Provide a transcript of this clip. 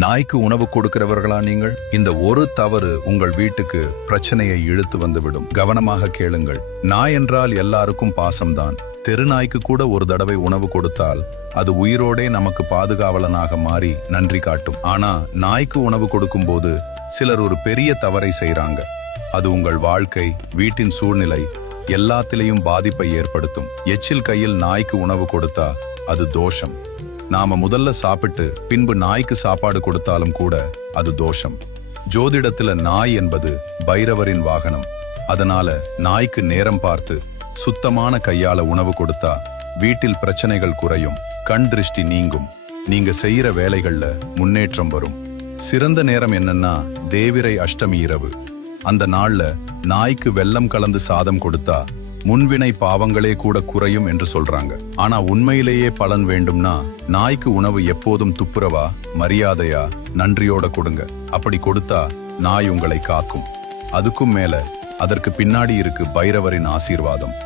நாய்க்கு உணவு கொடுக்கிறவர்களா நீங்கள்? இந்த ஒரு தவறு உங்கள் வீட்டுக்கு பிரச்சனையை இழுத்து வந்துவிடும். கவனமாக கேளுங்கள். நாய் என்றால் எல்லாருக்கும் பாசம்தான். தெரு நாய்க்கு கூட ஒரு தடவை உணவு கொடுத்தால் அது உயிரோடே நமக்கு பாதுகாவலனாக மாறி நன்றி காட்டும். ஆனா நாய்க்கு உணவு கொடுக்கும்போது சிலர் ஒரு பெரிய தவறை செய்றாங்க. அது உங்கள் வாழ்க்கை, வீட்டின் சூழ்நிலை எல்லாத்திலையும் பாதிப்பை ஏற்படுத்தும். எச்சில் கையில் நாய்க்கு உணவு கொடுத்தா அது தோஷம். நாம முதல்ல சாப்பிட்டு பின்பு நாய்க்கு சாப்பாடு கொடுத்தாலும் கூட அது தோஷம். ஜோதிடத்துல நாய் என்பது பைரவரின் வாகனம். அதனால நாய்க்கு நேரம் பார்த்து சுத்தமான கையால உணவு கொடுத்தா வீட்டில் பிரச்சனைகள் குறையும், கண் திருஷ்டி நீங்கும், நீங்க செய்யற வேலைகள்ல முன்னேற்றம் வரும். சிறந்த நேரம் என்னன்னா தேவிரை அஷ்டமி இரவு. அந்த நாள்ல நாய்க்கு வெல்லம் கலந்து சாதம் கொடுத்தா முன்வினை பாவங்களே கூட குறையும் என்று சொல்றாங்க. ஆனா உண்மையிலேயே பலன் வேண்டும்னா நாய்க்கு உணவு எப்போதும் துப்புரவா, மரியாதையா, நன்றியோட கொடுங்க. அப்படி கொடுத்தா நாய் உங்களை காக்கும். அதுக்கும் மேல அதற்கு பின்னாடி இருக்கு பைரவரின் ஆசீர்வாதம்.